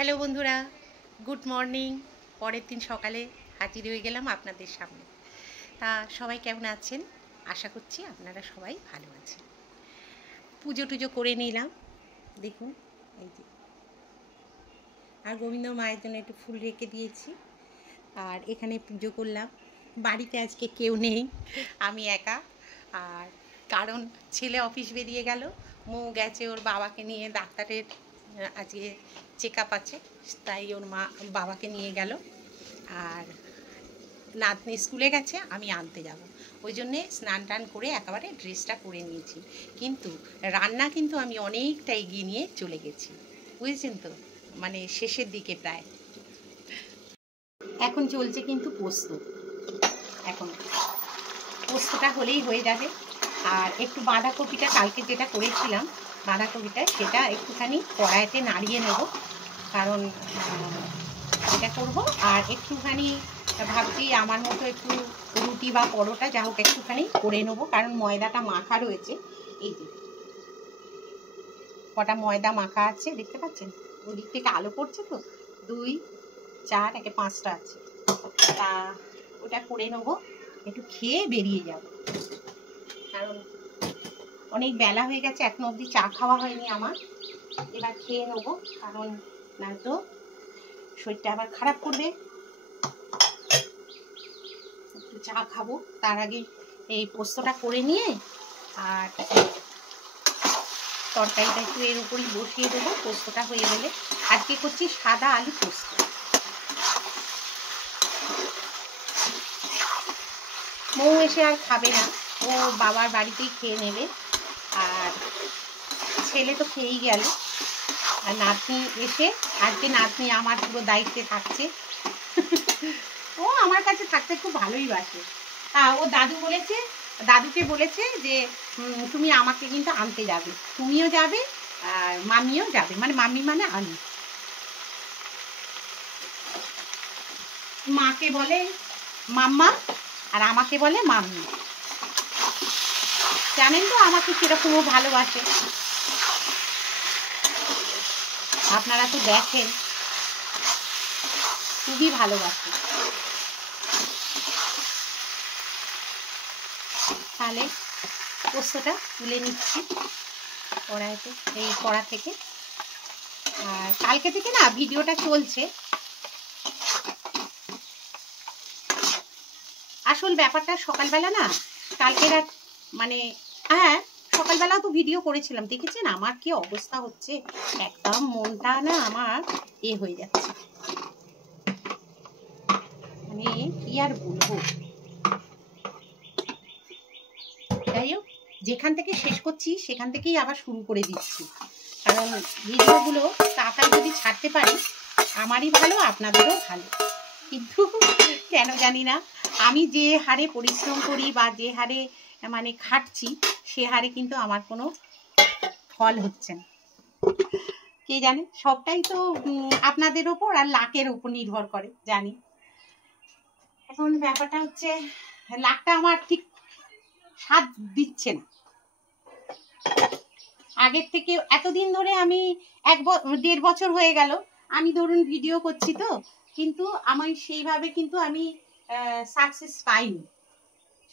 Hello বন্ধুরা, good morning. পরের দিন সকালে হাজির হয়ে গেলাম আপনাদের সামনে। তা সবাই কেমন আছেন? আশা করছি আপনারা সবাই ভালো আছেন। পুজো টুজো করে নিলাম, দেখুন এই যে। আর গোবিন্দ মায়ের জন্য একটু ফুল রেখে দিয়েছি। আর এখানে পুজো করলাম। বাড়িতে আজকে কেউ নেই, আমি একা। আর কারণ ছেলে অফিস বেরিয়ে গেল, মৌ গেছে ওর বাবাকে নিয়ে, ডাক্তারের আজকে চেক আপ আছে, তাই ওর বাবাকে নিয়ে গেল। আর নাতনি স্কুলে গেছে, আমি আনতে যাব। ওই জন্যে স্নান টান করে একেবারে ড্রেসটা করে নিয়েছি। কিন্তু রান্না কিন্তু আমি অনেকটা এগিয়ে নিয়ে চলে গেছি, বুঝেছেন তো, মানে শেষের দিকে প্রায়। এখন চলছে কিন্তু পোস্ত। এখন পোস্তটা হলেই হয়ে যাবে। আর একটু বাঁধাকপিটা কালকে যেটা করেছিলাম, বাঁধাকপিটা সেটা একটুখানি কড়াইতে নাড়িয়ে নেব, কারণ এটা করব। আর একটুখানি ভাবছি আমার মতো একটু রুটি বা পরোটা যা হোক একটুখানি করে নেবো, কারণ ময়দাটা মাখা রয়েছে। এই যে কটা ময়দা মাখা আছে, দেখতে পাচ্ছেন? ওই দিক থেকে আলো পড়ছে তো, 2, 4, 5টা আছে। তা ওটা করে নেবো, একটু খেয়ে বেরিয়ে যাব। কারণ অনেক বেলা হয়ে গেছে, এখনো অবধি চা খাওয়া হয়নি আমার। এবার খেয়ে নেবো, কারণ নয়তো শরীরটা আবার খারাপ করবে। একটু চা খাবো, তার আগে এই পোস্তটা করে নিয়ে আর তরকারিটা একটু এর উপরই বসিয়ে দেবো। পোস্তটা হয়ে গেলে আজকে করছি সাদা আলু পোস্ত। মৌ এসে আর খাবে না, ও বাবার বাড়িতেই খেয়ে নেবে। আর ছেলে তো খেয়েই গেল। আর নাতনি এসে, আজকে নাতনি আমার পুরো দায়িত্বে থাকছে। ও আমার কাছে থাকতে খুব ভালোই বাসে। ও দাদুকে বলেছে যে তুমি আমাকে কিন্তু আনতে যাবে, তুমিও যাবে আর মামিও যাবে, মানে মামি মানে আমি। মাকে বলে মাম্মা আর আমাকে বলে মাম্মি। জানেন তো আমাকে কিরকম ও ভালোবাসে, আপনারা তো দেখেন, খুবই ভালোবাসে। তাহলে পোস্তটা তুলে নিচ্ছি কড়াইতে, এই কড়া থেকে। আর কালকে থেকে না ভিডিওটা চলছে। আসল ব্যাপারটা সকালবেলা না, কালকের মানে হ্যাঁ সকালবেলাও তো ভিডিও করেছিলাম, দেখেছেন আমার কি অবস্থা হচ্ছে। একদম মনটা না আমার হয়ে যাচ্ছে, মানে কি আর বলবো। যাই হোক, যেখান থেকে শেষ করছি সেখান থেকেই আবার শুরু করে দিচ্ছি, কারণ ভিডিওগুলো তাড়াতাড়ি যদি ছাড়তে পারি আমারই ভালো, আপনাদেরও ভালো। কিন্তু কেন জানি না, আমি যে হারে পরিশ্রম করি বা যে হারে মানে খাটছি, সে হারে কিন্তু আমার কোনো ফল হচ্ছে না। কে জানে, সবটাই তো আপনাদের ওপর আর লাকের ওপর নির্ভর করে, জানি। এখন ব্যাপারটা হচ্ছে লাকটা আমার ঠিক সাথ দিচ্ছে না। আগের থেকে এতদিন ধরে আমি 1.5 বছর হয়ে গেল আমি ধরুন ভিডিও করছি, তো কিন্তু আমি সেইভাবে কিন্তু আমি সাকসেস পাইনি।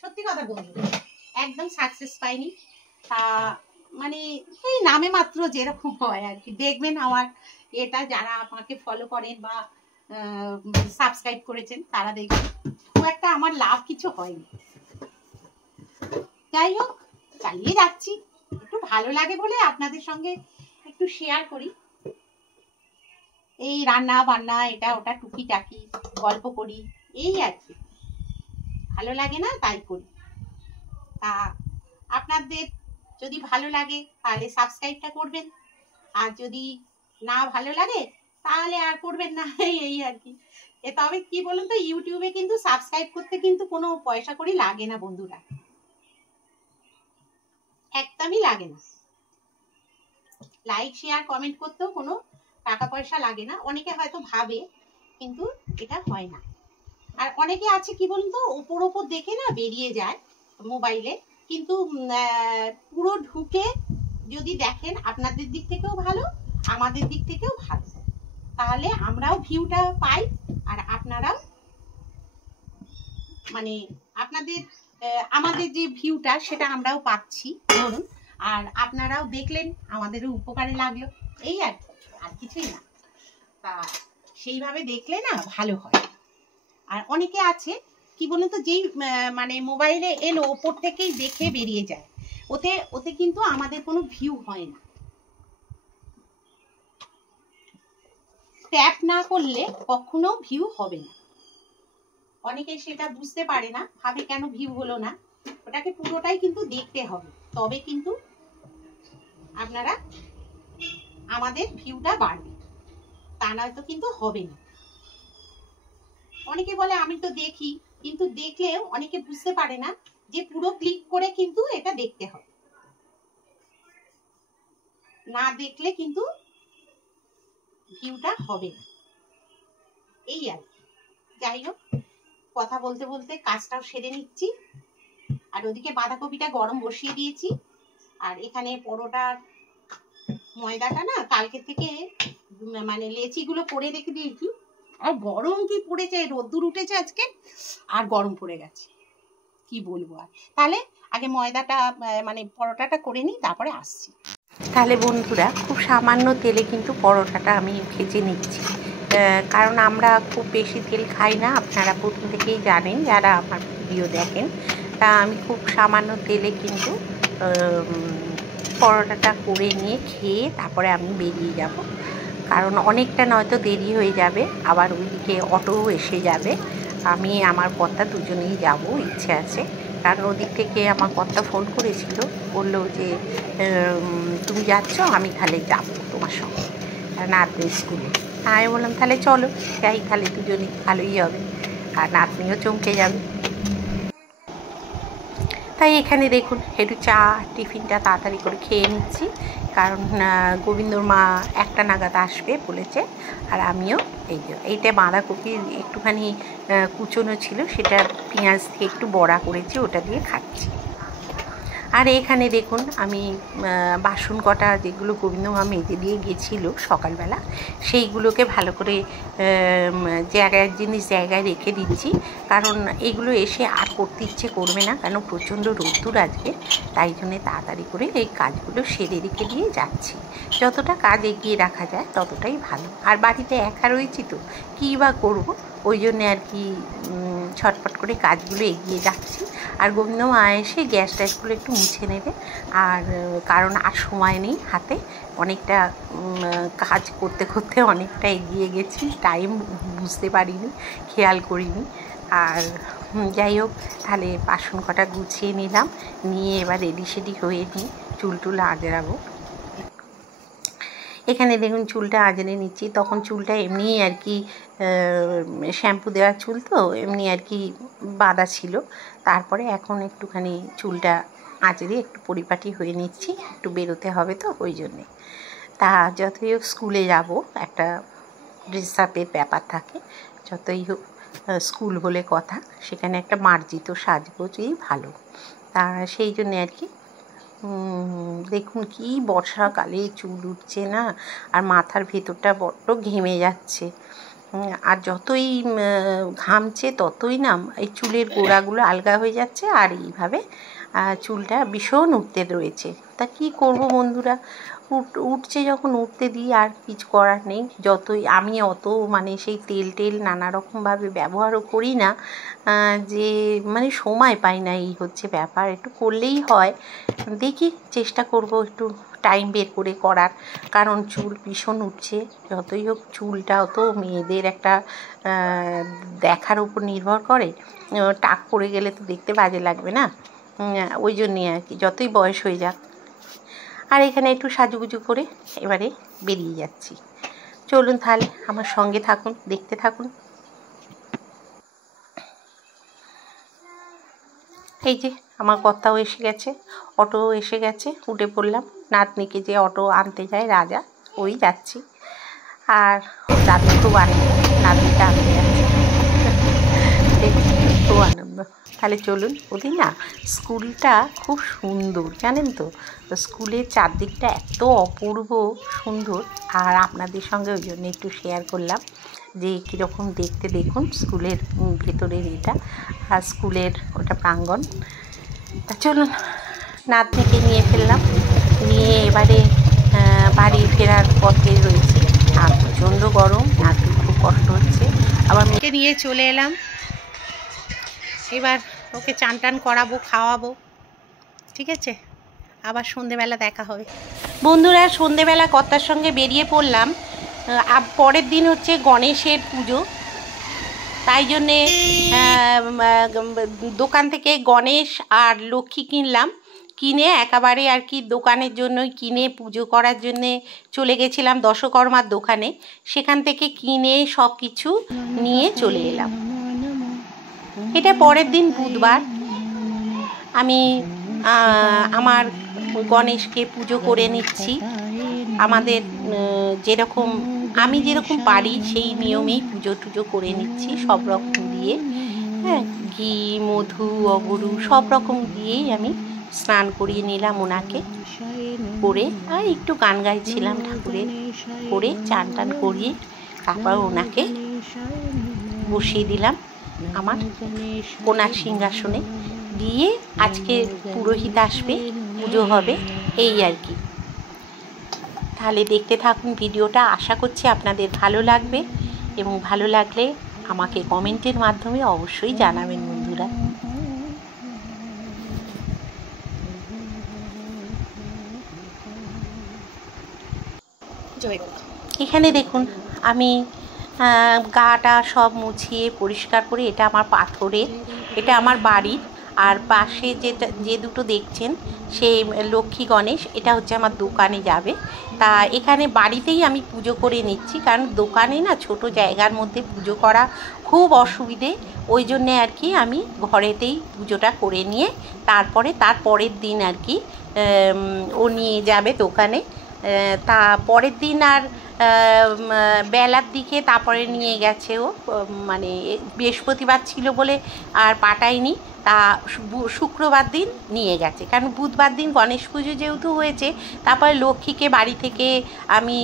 সত্যি কথা বলবো, একদম সাকসেস পাইনি। তা মানে এই নামে মাত্র যেরকম হয় আর কি। দেখবেন আমার এটা যারা আমাকে ফলো করেন বা সাবস্ক্রাইব করেছেন তারা দেখবেন খুব একটা আমার লাভ কিছু হয়নি। যাই হোক, চালিয়ে যাচ্ছি, একটু ভালো লাগে বলে আপনাদের সঙ্গে একটু শেয়ার করি। এই রান্না বান্না এটা ওটা টুকিটাকি গল্প করি, এই আর কি। ভালো লাগে না তাই করি। তা আপনাদের যদি ভালো লাগে তাহলে সাবস্ক্রাইবটা করবেন, আর যদি না ভালো লাগে তাহলে আর করবেন না, এই আর কি। তবে কি বলুন তো, ইউটিউবে কিন্তু সাবস্ক্রাইব করতে কিন্তু কোনো পয়সা করি লাগে না বন্ধুরা, একদমই লাগে না। লাইক শেয়ার কমেন্ট করতেও কোনো টাকা পয়সা লাগে না। অনেকে হয়তো ভাবে, কিন্তু এটা হয় না। আর অনেকে আছে কি বলুন তো, ওপর দেখে না বেরিয়ে যায় মোবাইলে, কিন্তু পুরো ঢুকে যদি দেখেন আপনাদের দিক থেকেও ভালো, আমাদের দিক থেকেও ভালো। তাহলে আমরাও ভিউটা পাই আর আপনারাও মানে আপনাদের আমাদের যে ভিউটা সেটা আমরাও পাচ্ছি ধরুন, আর আপনারাও দেখলেন আমাদেরও উপকারে লাগলো, এই আর কিছুই না। তা সেইভাবে দেখলে না ভালো হয়। আর অনেকে আছে কি বলুন তো, যেই মানে মোবাইলে এলো ওপর থেকেই দেখে বেরিয়ে যায়, ওতে কিন্তু আমাদের কোনো ভিউ হয় না। ট্যাপ না করলে কখনো ভিউ হবে না। অনেকে সেটা বুঝতে পারে না, ভাবে কেন ভিউ হলো না। ওটাকে পুরোটাই কিন্তু দেখতে হবে, তবে কিন্তু আপনারা আমাদের ভিউটা বাড়বে, তা নয়তো কিন্তু হবে না। অনেকে বলে আমি তো দেখি, কিন্তু দেখলেও অনেকে বুঝতে পারে না যে পুরো ক্লিক করে কিন্তু এটা দেখতে হবে, না দেখলে কিন্তু ভিউটা হবে না। এই আর কি। যাই হোক, কথা বলতে বলতে কাজটাও সেরে নিচ্ছি। আর ওদিকে বাঁধাকপিটা গরম বসিয়ে দিয়েছি, আর এখানে পরোটার ময়দাটা না কালকে থেকে মানে লেচিগুলো করে রেখে দিয়েছি। আর গরম কি পড়েছে, রোদ্দুর উঠেছে আজকে, আর গরম পড়ে গেছে, কি বলবো আর। তাহলে আগে ময়দাটা মানে পরোটাটা করে নিই, তারপরে আসছি। তাহলে বন্ধুরা, খুব সামান্য তেলে কিন্তু পরোটাটা আমি ভেজে নিচ্ছি, কারণ আমরা খুব বেশি তেল খাই না, আপনারা প্রথম থেকেই জানেন যারা আমার ভিডিও দেখেন। তা আমি খুব সামান্য তেলে কিন্তু পরোটাটা করে নিয়ে খেয়ে তারপরে আমি বেরিয়ে যাব, কারণ অনেকটা নয়তো দেরি হয়ে যাবে, আবার ওইদিকে অটোও এসে যাবে। আমি আমার কর্তা দুজনেই যাব, ইচ্ছে আছে। কারণ ওদিক থেকে আমার কর্তা ফোন করেছিল, বললো যে তুমি যাচ্ছ, আমি তাহলে যাবো তোমার সঙ্গে নাতনি স্কুলে। আমি বললাম তাহলে চলো যাই, তাহলে দুজনই ভালোই হবে, আর নাতনিও চমকে যাবে। তাই এখানে দেখুন একটু চা টিফিনটা তাড়াতাড়ি করে খেয়ে নিচ্ছি, কারণ গোবিন্দর মা 1টা নাগাদ আসবে বলেছে। আর আমিও এইটা বাঁধাকপির একটুখানি কুচনো ছিল, সেটা পেঁয়াজ দিয়ে একটু বড়া করেছি, ওটা দিয়ে খাচ্ছি। আর এখানে দেখুন আমি বাসন কটা যেগুলো গোবিন্দ মা মেজে দিয়ে গেছিলো সকালবেলা, সেইগুলোকে ভালো করে জায়গায় রেখে দিচ্ছি, কারণ এগুলো এসে আর করতে ইচ্ছে করবে না, কারণ প্রচণ্ড রোদ্দুর আজকে। তাই জন্যে তাড়াতাড়ি করে এই কাজগুলো সেরে রেখে দিয়ে যাচ্ছি। যতটা কাজ এগিয়ে রাখা যায় ততটাই ভালো। আর বাড়িতে একা রয়েছি তো কী বা করবো, ওই জন্যে আর কি ছটপট করে কাজগুলো এগিয়ে যাচ্ছি। আর গোবিন্দ মা এসে গ্যাস ট্যাসগুলো একটু মুছে নেবে, আর কারণ আর সময় নেই হাতে, অনেকটা কাজ করতে করতে অনেকটা এগিয়ে গেছি, টাইম বুঝতে পারিনি, খেয়াল করিনি। আর যাই হোক, তাহলে বাসন কটা গুছিয়ে নিলাম, নিয়ে এবার রেডি সেডি হয়ে নিই, চুল আঁচড়াবো। এখানে দেখুন চুলটা আঁচড়ে নিচ্ছি, তখন চুলটা এমনি আর কি শ্যাম্পু দেওয়া চুল তো এমনি আর কি বাঁধা ছিল, তারপরে এখন একটুখানি চুলটা আঁচড়ে একটু পরিপাটি হয়ে নিচ্ছি, একটু বেরোতে হবে তো ওই জন্যে। তা যতই হোক স্কুলে যাব, একটা ড্রেস আপের ব্যাপার থাকে, যতই হোক স্কুল বলে কথা, সেখানে একটা মার্জিত সাজগোজই ভালো। তা সেই জন্যে আর কি দেখুন কি বর্ষাকালে চুল উঠছে না, আর মাথার ভেতরটা বড্ড ঘেমে যাচ্ছে, আর যতই ঘামছে ততই না এই চুলের গোড়াগুলো আলগা হয়ে যাচ্ছে, আর এইভাবে চুলটা ভীষণ উঠতে রয়েছে। তা কি করব বন্ধুরা, উঠছে যখন উঠতে দিই, আর কিছু করার নেই। যতই আমি অত মানে সেই তেল নানা রকমভাবে ব্যবহারও করি না, যে মানে সময় পাই না, এই হচ্ছে ব্যাপার। একটু করলেই হয়, দেখি চেষ্টা করব একটু টাইম বের করে করার, কারণ চুল ভীষণ উঠছে। যতই হোক চুলটাও তো মেয়েদের একটা দেখার উপর নির্ভর করে, টাক পড়ে গেলে তো দেখতে বাজে লাগবে না, ওই জন্যে আর কি, যতই বয়স হয়ে যাক। আর এখানে একটু সাজুগুজু করে এবারে বেরিয়ে যাচ্ছি। চলুন তাহলে আমার সঙ্গে থাকুন, দেখতে থাকুন। এই যে আমার কর্তাও এসে গেছে, অটোও এসে গেছে, উঠে পড়লাম। নাতনিকে যে অটো আনতে যায় রাজা, ওই যাচ্ছি। আর দাদু খুব আনন্দ, নাতনিটা আনতে যাচ্ছে। খুব আনন্দ। তাহলে চলুন, ওদিন না স্কুলটা খুব সুন্দর জানেন তো, স্কুলের চারদিকটা এত অপূর্ব সুন্দর, আর আপনাদের সঙ্গে ওই জন্য একটু শেয়ার করলাম যে কীরকম দেখতে। দেখুন স্কুলের ভেতরের এটা, আর স্কুলের ওটা প্রাঙ্গণ। তা চলুন, নাতনিকে নিয়ে ফেললাম, নিয়ে এবারে বাড়ি ফেরার পথে রয়েছি। আর প্রচণ্ড গরম, নাতনি খুব কষ্ট হচ্ছে। আবার মেয়েকে নিয়ে চলে এলাম, এবার ওকে চান টান করাবো, খাওয়াবো, ঠিক আছে? আবার সন্ধেবেলা দেখা হবে। বন্ধুরা, সন্ধেবেলা কর্তার সঙ্গে বেরিয়ে পড়লাম। পরের দিন হচ্ছে গণেশের পুজো, তাই জন্যে দোকান থেকে গণেশ আর লক্ষ্মী কিনলাম। কিনে একেবারে আর কি দোকানের জন্যই কিনে পুজো করার জন্যে চলে গেছিলাম দশকর্মার দোকানে। সেখান থেকে কিনে সব কিছু নিয়ে চলে এলাম। এটা পরের দিন বুধবার। আমি আমার গণেশকে পুজো করে নিচ্ছি। আমাদের যেরকম আমি যেরকম পারি সেই নিয়মেই পুজো টুজো করে নিচ্ছি, সব রকম দিয়ে। হ্যাঁ, ঘি, মধু, অগরু সব রকম দিয়েই আমি স্নান করিয়ে নিলাম ওনাকে করে, আর একটু গান গাইছিলাম ঠাকুরের, করে চান টান করিয়ে তারপর ওনাকে বসিয়ে দিলাম আমার কোণার সিংহাসনে। দিয়ে আজকে পুরোহিত আসবে, পুজো হবে, এই আর কি। তাহলে দেখতে থাকুন ভিডিওটা, আশা করছি আপনাদের ভালো লাগবে, এবং ভালো লাগলে আমাকে কমেন্টের মাধ্যমে অবশ্যই জানাবেন বন্ধুরা। এখানে দেখুন আমি গাটা সব মুছিয়ে পরিষ্কার করে, এটা আমার পাথরের, এটা আমার বাড়ির। আর পাশে যে দুটো দেখছেন সেই লক্ষ্মী গণেশ, এটা হচ্ছে আমার দোকানে যাবে। তা এখানে বাড়িতেই আমি পুজো করে নিচ্ছি, কারণ দোকানে না ছোট জায়গার মধ্যে পুজো করা খুব অসুবিধে, ওই জন্যে আর কি আমি ঘরেতেই পুজোটা করে নিয়ে তারপরে তার পরের দিন আর কি ও নিয়ে যাবে দোকানে। তা পরের দিন আর বেলার দিকে তারপরে নিয়ে গেছে ও, মানে বৃহস্পতিবার ছিল বলে আর পাঠায়নি, তা শুক্রবার দিন নিয়ে গেছে, কারণ বুধবার দিন গণেশ পুজো যেহেতু হয়েছে, তারপরে লক্ষ্মীকে বাড়ি থেকে আমি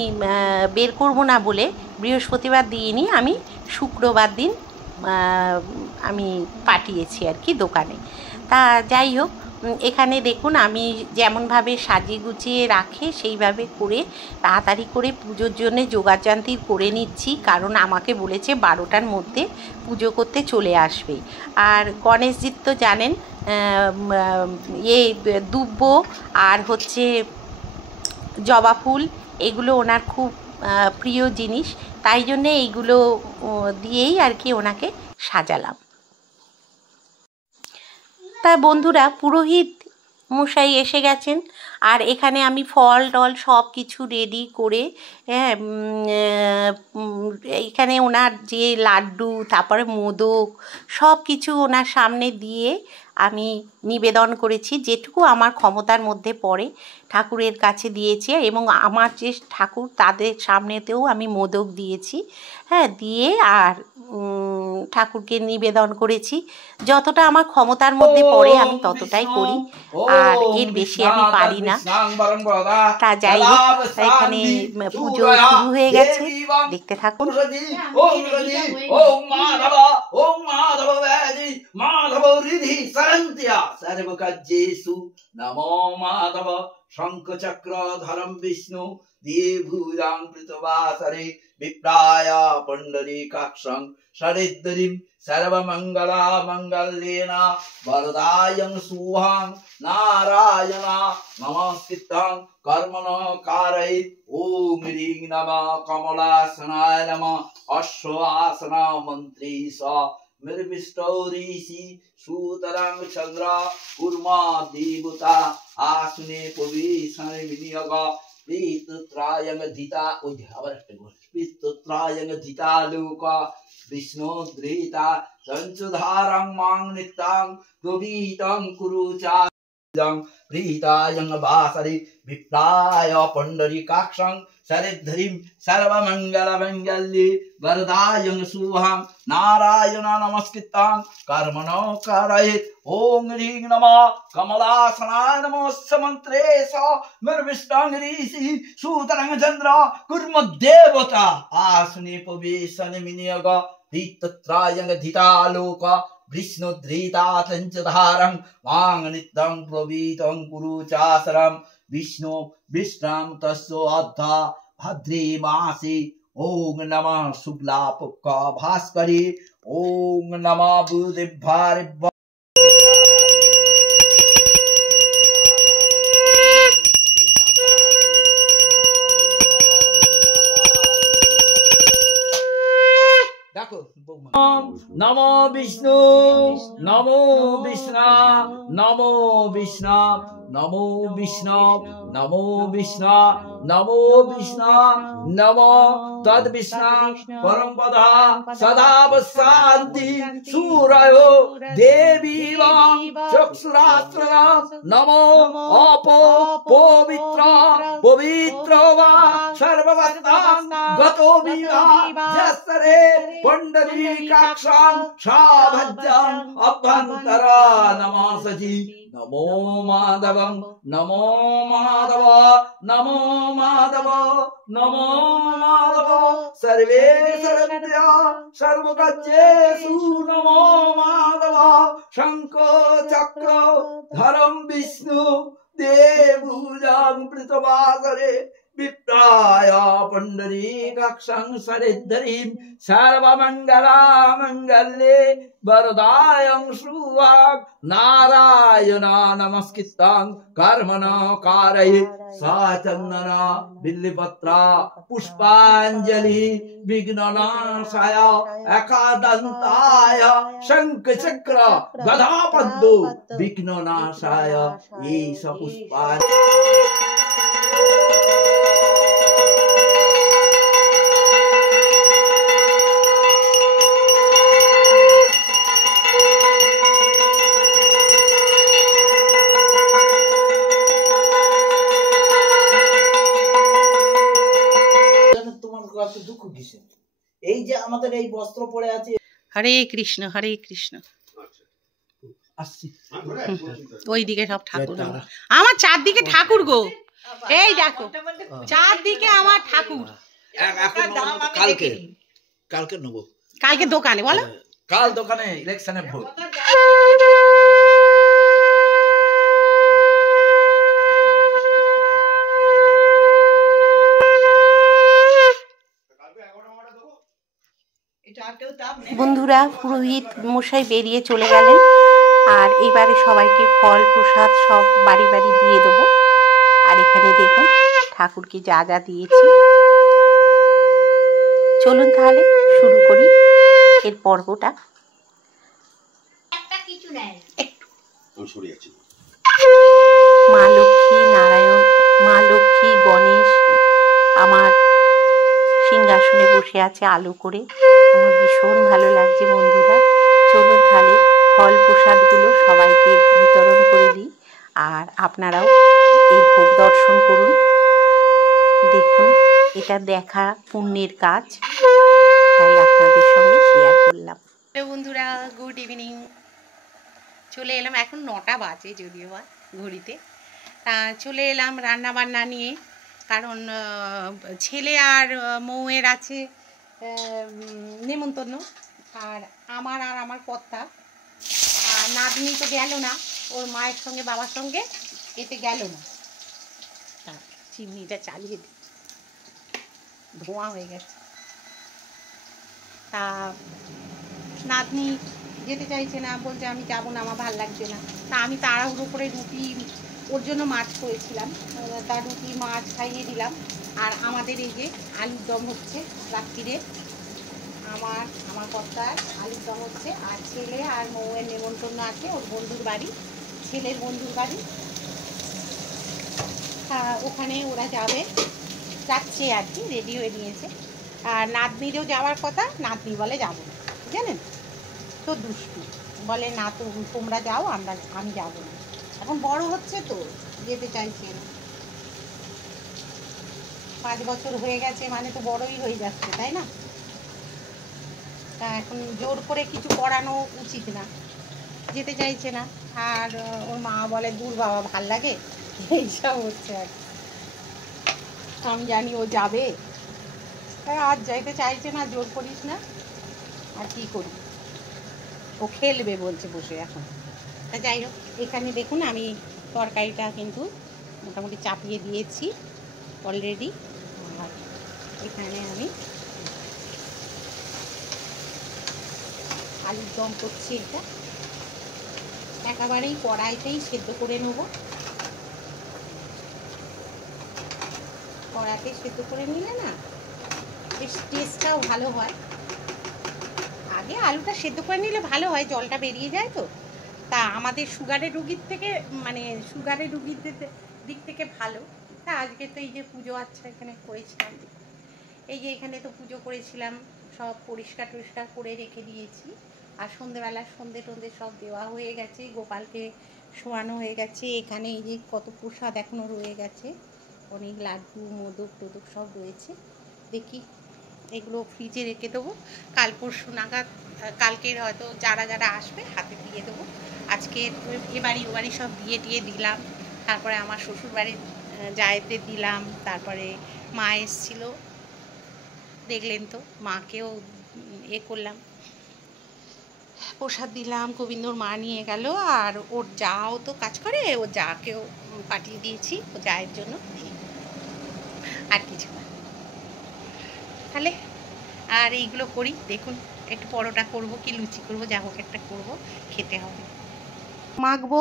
বের করব না বলে বৃহস্পতিবার দিইনি, আমি শুক্রবার দিন আমি পাঠিয়েছি আর কি দোকানে। তা যাই হোক, এখানে দেখুন আমি যেমনভাবে সাজিয়ে গুছিয়ে রাখে সেইভাবে করে তাড়াতাড়ি করে পুজোর জন্য জোগাড়যন্ত্র করে নিচ্ছি, কারণ আমাকে বলেছে 12টার মধ্যে পুজো করতে চলে আসবে। আর গণেশজির তো জানেন দুব্ব আর হচ্ছে জবা ফুল, এগুলো ওনার খুব প্রিয় জিনিস, তাই জন্যে এইগুলো দিয়েই আর কি ওনাকে সাজালাম। তা বন্ধুরা, পুরোহিত মশাই এসে গেছেন, আর এখানে আমি ফল টল সব কিছু রেডি করে, হ্যাঁ, এখানে ওনার যে লাড্ডু, তারপরে মোদক সব কিছু ওনার সামনে দিয়ে আমি নিবেদন করেছি, যেটুকু আমার ক্ষমতার মধ্যে পড়ে ঠাকুরের কাছে দিয়েছি, এবং আমার যে ঠাকুর তাদের সামনেতেও আমি মোদক দিয়েছি, হ্যাঁ, দিয়ে আর ঠাকুরকে নিবেদন করেছি। যতটা আমার ক্ষমতার মধ্যে পড়ে আমি ততটাই করি, আর এর বেশি আমি পারি না। তা যাই হোক, এখানে পুজো শুরু হয়ে গেছে, দেখতে থাকুন। নমো মাধব শঙ্খ চক্র ধরম বিষ্ণু দিয়ে ভূজাং পৃথবাসরে বিপ্রায় পুণ্ডরীকাক্ষং সরিদ্রিম সর্বমঙ্গলা মঙ্গলেনা বরদায়ং শুভং নারায়ণা নমস্কৃত্যং কর্মণ কারয়িত। ওম হ্রিং নমঃ কমলাসনায় নমঃ অশ্বআসন মন্ত্রী স মৃবিষ্টৌরিষি সুতরাং চন্দ্র কুর্মা দেবতা আসনে পবিশনে বিনিয়োগ পিতৃত্রায়ং ধিতা, ওই আবার একটা গোল, পিতৃত্রায়ং ধিতা লোক বিষ্ণু ধৃতা চঞ্চুধারং মাং নিত্যং গবিতং কুরু চাং প্রীতায়ং বাসরি বিপ্রায় পুণ্ডরীকাক্ষং सरिद्धरिं सर्वमङ्गलमङ्गल्ये वरदायं शुभं नारायण नमस्कृतां कर्मणो कारयेत् ॐ ह्रीं नमः कमलासनाय नमः समन्त्रे स निर्विष्टां ऋषि सूतरं चन्द्र कुर्मदेवता आसने पवेशने विनियोग धित्रायं धितालोक विष्णुधृतातञ्चधारं मां नित्यं प्रवीतं कुरु चासरं विष्णु विश्राम तस्यो अद्धा भद्रे मासि ॐ नमः शुक्लापक भास्करे ॐ नमः बुधेभ्याय नमो विष्णु नमो विष्णु नमो विष्णु नमो विष्णु नमो विष्णु नमो विष्णु नमो तद विष्णु परम पदा सदा शांति सूरयो देवी चक्षुरात्र नमो अपो पवित्र पवित्र वा सर्ववस्तां गतो विवा जसरे पुंडरीकाक्षां शाभज्जां अभ्यंतरा नमस्ति नमो माधवं नमो माधव नमो माधव नमो माधव सर्वे सर्वद्या सर्वकार्येषु नमो माधव शंख चक्र धरं विष्णु देवभुजां पृथवासरे विप्राय पुंडरीकाक्षं सरिद्धरिं सर्वमङ्गलामङ्गल्ये वरदायं शुभं नारायण नमस्कृतां कर्मणो कारयेत् सा चन्दन बिल्लिपत्र पुष्पाञ्जलि विघ्ननाशाय एकादन्ताय शङ्खचक्र गदापद्मो विघ्ननाशाय एष पुष्पाञ्जलि। हरे कृष्ण ওইদিকে সব ঠাকুর আমার চারদিকে ঠাকুর গো এই দেখো চারদিকে আমার ঠাকুর কালকে নেব কালকে দোকানে বলো কাল দোকানে ইলেকশনের ভোট বন্ধুরা পুরোহিত মশাই বেরিয়ে চলে গেলেন আর এবারে সবাইকে ফল প্রসাদ সব বাড়ি বাড়ি দিয়ে দেবো আর এখানে দেখুন ঠাকুরকে যা যা দিয়েছি চলুন তাহলে শুরু করি এর পর্বটা মা লক্ষ্মী নারায়ণ মা লক্ষ্মী গণেশ আমার সিংহাসনে বসে আছে আলো করে আমার ভীষণ ভালো লাগছে বন্ধুরা চলুন তাহলে ফল প্রসাদগুলো সবাইকে বিতরণ করে দিই আর আপনারাও এই ভোগ দর্শন করুন দেখুন এটা দেখা পুণ্যের কাজ তাই আপনাদের সঙ্গে শেয়ার করলাম। হ্যালো বন্ধুরা গুড ইভিনিং চলে এলাম এখন 9টা বাজে যদিও বা ঘড়িতে তা চলে এলাম রান্না বান্না নিয়ে কারণ ছেলে আর মৌয়ের আছে নেমন্তন্ন আর আমার কর্তা আর নাতনি তো গেল না ওর মায়ের সঙ্গে বাবার সঙ্গে এতে গেল না চিমনিটা চালিয়ে দিই ধোঁয়া হয়ে গেছে তা নাতনি যেতে চাইছে না বলছে আমি যাবো না আমার ভালো লাগছে না তা আমি তাড়াহুড়ো করে রুটি ওর জন্য মাছ করেছিলাম তার রুটি মাছ খাইয়ে দিলাম আর আমাদের এই যে আলুর দম হচ্ছে রাত্রিরে আমার কর্তার আলুর দম হচ্ছে আর ছেলে আর মৌয়ের নেমন্তন্ন আছে ওর বন্ধুর বাড়ি ছেলের বন্ধুর বাড়ি ওখানে ওরা যাচ্ছে আর কি রেডি হয়ে নিয়েছে আর নাতনিরও যাওয়ার কথা নাতনি বলে যাবো না জানেন তো দুষ্টু বলে না তো তোমরা যাও আমি যাবো না এখন বড় হচ্ছে তো যেতে চাইছে না 5 বছর হয়ে গেছে মানে তো বড়ই হয়ে যাচ্ছে, তাই না? তা এখন জোর করে কিছু করানো উচিত না, যেতে চাইছে না। আর ওর মা বলে দূর বাবা ভাল লাগে, এইসব হচ্ছে আর কি। আমি জানি ও যাবে, আর যাইতে চাইছে না, জোর করিস না, আর কি করি, ও খেলবে বলছে বসে এখন। তা যাই হোক, এখানে দেখুন আমি তরকারিটা কিন্তু মোটামুটি চাপিয়ে দিয়েছি অলরেডি। আর এখানে আমি আলুর দম করছি, এটা একেবারেই কড়াইতেই সেদ্ধ করে নেব। কড়াইতে সেদ্ধ করে নিলে না বেশ টেস্টটাও ভালো হয়। আগে আলুটা সেদ্ধ করে নিলে ভালো হয়, জলটা বেরিয়ে যায় তো। তা আমাদের সুগারের রুগীর থেকে, মানে সুগারের রুগীদের দিক থেকে ভালো। তা আজকে তো এই যে পুজো আচ্ছা এখানে করেছিলাম, এই যে এখানে তো পুজো করেছিলাম, সব পরিষ্কার টরিষ্কার করে রেখে দিয়েছি। আর সন্ধেবেলা সন্ধে টন্ধে সব দেওয়া হয়ে গেছে, গোপালকে শোয়ানো হয়ে গেছে। এখানে এই যে কত প্রসাদ এখনও রয়ে গেছে, অনেক লাড্ডু মোদক টোদক সব রয়েছে। দেখি এগুলো ফ্রিজে রেখে দেবো, কাল পরশু নাগাদ, কালকের হয়তো যারা যারা আসবে হাতে দিয়ে দেবো। আজকে এ বাড়ি ও বাড়ি সব দিয়ে টিয়ে দিলাম, তারপরে আমার শ্বশুর বাড়ির জায়েদের দিলাম, তারপরে মা এসেছিলো দেখলেন তো, মাকেও করলাম, প্রসাদ দিলাম, গোবিন্দর মা নিয়ে গেল। আর ওর যাও তো কাজ করে, ওর যাকেও পাঠিয়ে দিয়েছি ও জায়ের জন্য, আর কিছু না। তাহলে আর এইগুলো করি, দেখুন একটু পরোটা করব কি লুচি করব, যা হোক একটা করব, খেতে হবে। মাখবো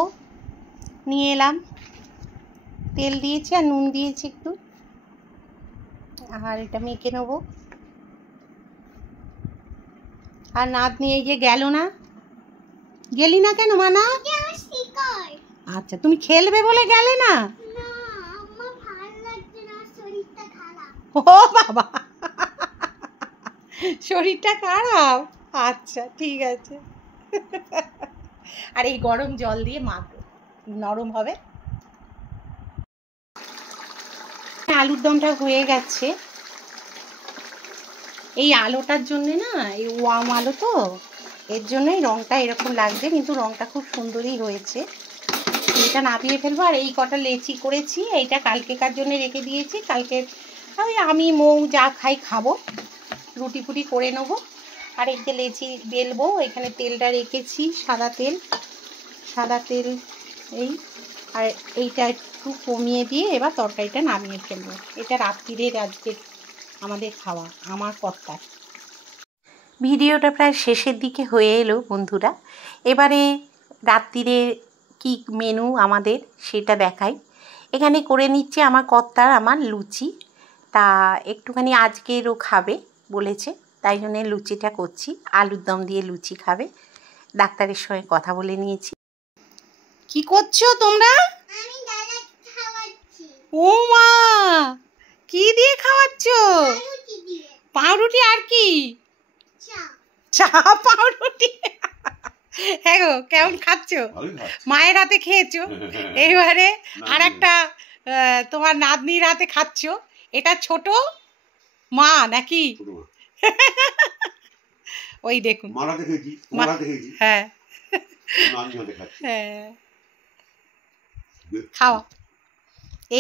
নিয়ে এলাম, তেল দিয়েছি আর নুন দিয়েছি একটু, আর এটা মেখে নেবো। আর নাত নিয়ে গিয়ে গেল না, গেলি না কেন মানা? আচ্ছা তুমি খেলবে বলে গেলে না? ও বাবা, শরীরটা খারাপ, আচ্ছা ঠিক আছে। আর এই গরম জল দিয়ে মাখবো, নরম হবে। আলুর দমটা হয়ে গেছে। এই আলোটার জন্যে না, এই ওয়াম আলো তো, এর জন্যই রঙটা এরকম লাগছে, কিন্তু রঙটা খুব সুন্দরই হয়েছে। এটা নামিয়ে ফেলবো। আর এই কটা লেচি করেছি, এইটা কালকেকার জন্য রেখে দিয়েছি, কালকে ওই আমি মৌ যা খাই খাবো, রুটি ফুটি করে নেবো। আর এই যে লেচি বেলবো, এখানে তেলটা রেখেছি, সাদা তেল এই, আর এইটা একটু কমিয়ে দিয়ে এবার তরকারিটা নামিয়ে ফেলবো। এটা রাত্রিরের আজকে আমাদের খাওয়া, আমার কর্তার। ভিডিওটা প্রায় শেষের দিকে হয়ে এলো বন্ধুরা। এবারে রাত্রিরে কি মেনু আমাদের সেটা দেখাই। এখানে করে নিচ্ছে আমার কর্তার আমার লুচি, তা একটুখানি আজকেরও খাবে বলেছে, তাই জন্য লুচিটা করছি, আলুর দম দিয়ে লুচি খাবে। ডাক্তারের সঙ্গে কথা বলে নিয়েছি। কি করছো তোমরা? ও মা, কি দিয়ে খাওয়াচ্ছ? পাউরুটি আর কি? চা পাউরুটি। হ্যাঁ গো, কেমন খাচ্ছ? মায়ের হাতে খেয়েছো, এইবারে আর একটা তোমার নাতনির হাতে খাচ্ছ। এটা ছোট মা নাকি? ওই দেখুন, হ্যাঁ হ্যাঁ, খাওয়া।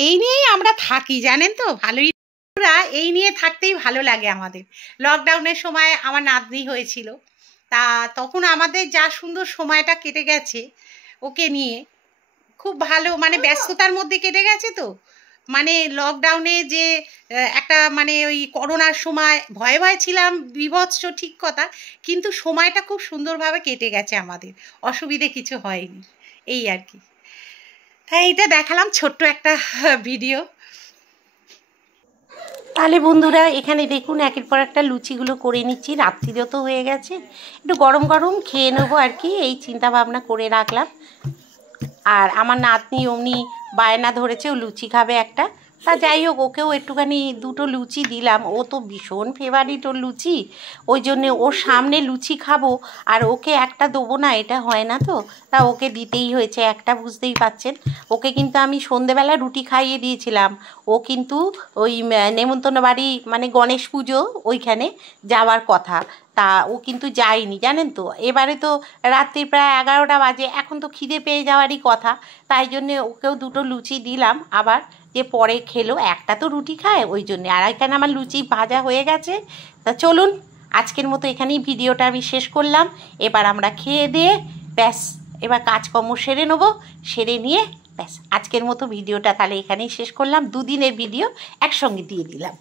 এই নিয়েই আমরা থাকি জানেন তো, ভালোই, এই নিয়ে থাকতেই ভালো লাগে আমাদের। লকডাউনের সময় আমার নাতনি হয়েছিল, তা তখন আমাদের যা সুন্দর সময়টা কেটে গেছে ওকে নিয়ে, খুব ভালো, মানে ব্যস্ততার মধ্যে কেটে গেছে তো। মানে লকডাউনে যে একটা, মানে ওই করোনার সময় ভয়ে ভয়ে ছিলাম বিভৎস, ঠিক কথা, কিন্তু সময়টা খুব সুন্দরভাবে কেটে গেছে আমাদের, অসুবিধে কিছু হয়নি, এই আর কি। তাই এইটা দেখালাম ছোট্ট একটা ভিডিও। তাহলে বন্ধুরা এখানে দেখুন একের পর একটা লুচিগুলো করে নিচ্ছি, রাত্রিও তো হয়ে গেছে, একটু গরম গরম খেয়ে নেবো আর কি, এই চিন্তা ভাবনা করে রাখলাম। আর আমার নাতনি অমনি বায়না ধরেছে, ও লুচি খাবে একটা, তা যাই হোক, ওকেও একটুখানি দুটো লুচি দিলাম। ও তো ভীষণ ফেভারিট ওর লুচি, ওই জন্যে ওর সামনে লুচি খাবো আর ওকে একটা দেবো না, এটা হয় না। তো তা ওকে দিতেই হয়েছে একটা, বুঝতেই পাচ্ছেন। ওকে কিন্তু আমি সন্ধেবেলা রুটি খাইয়ে দিয়েছিলাম। ও কিন্তু ওই নেমন্তন্ন বাড়ি মানে গণেশ পুজো ওইখানে যাওয়ার কথা, তা ও কিন্তু যায়নি, জানেন তো। এবারে তো রাত্রি প্রায় 11টা বাজে, এখন তো খিদে পেয়ে যাওয়ারই কথা। তাই জন্যে ওকেও দুটো লুচি দিলাম, আবার যে পরে খেলো, একটা তো রুটি খায় ওই জন্যে। আর এখানে আমার লুচি ভাজা হয়ে গেছে। তা চলুন, আজকের মতো এখানেই ভিডিওটা আমি শেষ করলাম। এবার আমরা খেয়ে দিয়ে ব্যাস এবার কাজকর্ম সেরে নেবো, সেরে নিয়ে ব্যাস আজকের মতো ভিডিওটা তাহলে এখানেই শেষ করলাম। দুদিনের ভিডিও একসঙ্গে দিয়ে দিলাম।